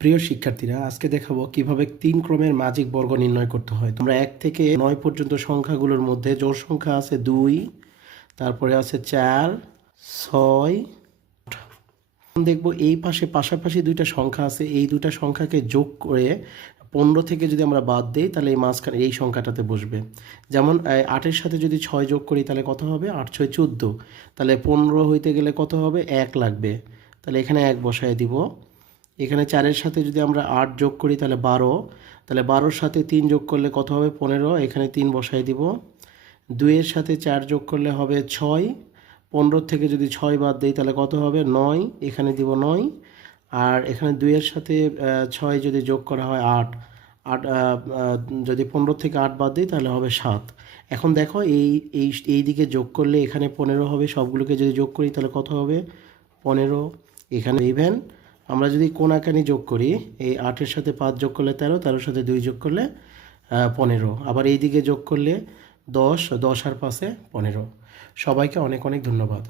প্রিয় শিক্ষার্থীরা, আজকে দেখাবো কিভাবে 3 ক্রমের মাজিক বর্গ নির্ণয় করতে হয়। তোমরা 1 থেকে 9 পর্যন্ত সংখ্যাগুলোর মধ্যে জোড় সংখ্যা আছে 2, তারপরে আছে 4, 6। দেখবো এই পাশে পাশাপাশি দুইটা সংখ্যা আছে, এই দুইটা সংখ্যাকে যোগ করে 15 থেকে যদি আমরা বাদ দিই তাহলে এই মাঝখানে এই সংখ্যাটাতে বসবে। যেমন 8-এর সাথে যদি 6 যোগ করি তাহলে কত হবে? 8 6 14। তাহলে 15 হইতে গেলে কত হবে? 1 লাগবে। তাহলে এখানে 1 বসায় দিব। এখানে 4-এর সাথে যদি আমরা 8 যোগ করি তাহলে 12। তাহলে 12-র সাথে 3 যোগ করলে কত হবে? 15। এখানে 3 বসায় দিব। 2-এর সাথে 4 যোগ করলে হবে 6। 15 থেকে যদি 6 বাদ দিই তাহলে কত হবে? 9। এখানে দিব 9। আর এখানে 2-এর সাথে 6 যদি যোগ করা হয় 8। 8 যদি 15 থেকে 8 বাদ দিই তাহলে হবে 7। এখন দেখো এই দিকে যোগ করলে এখানে 15 হবে। সবগুলোকে যদি যোগ করি তাহলে কত হবে? 15। এখানে ইভেন আমরা যদি কোণাকানি যোগ করি, এই 8-এর সাথে 5 যোগ করলে 13, 13-র সাথে 2 যোগ করলে 15। আবার এই দিকে যোগ করলে 10, 10 আর 5-এ 15। সবাইকে অনেক অনেক ধন্যবাদ।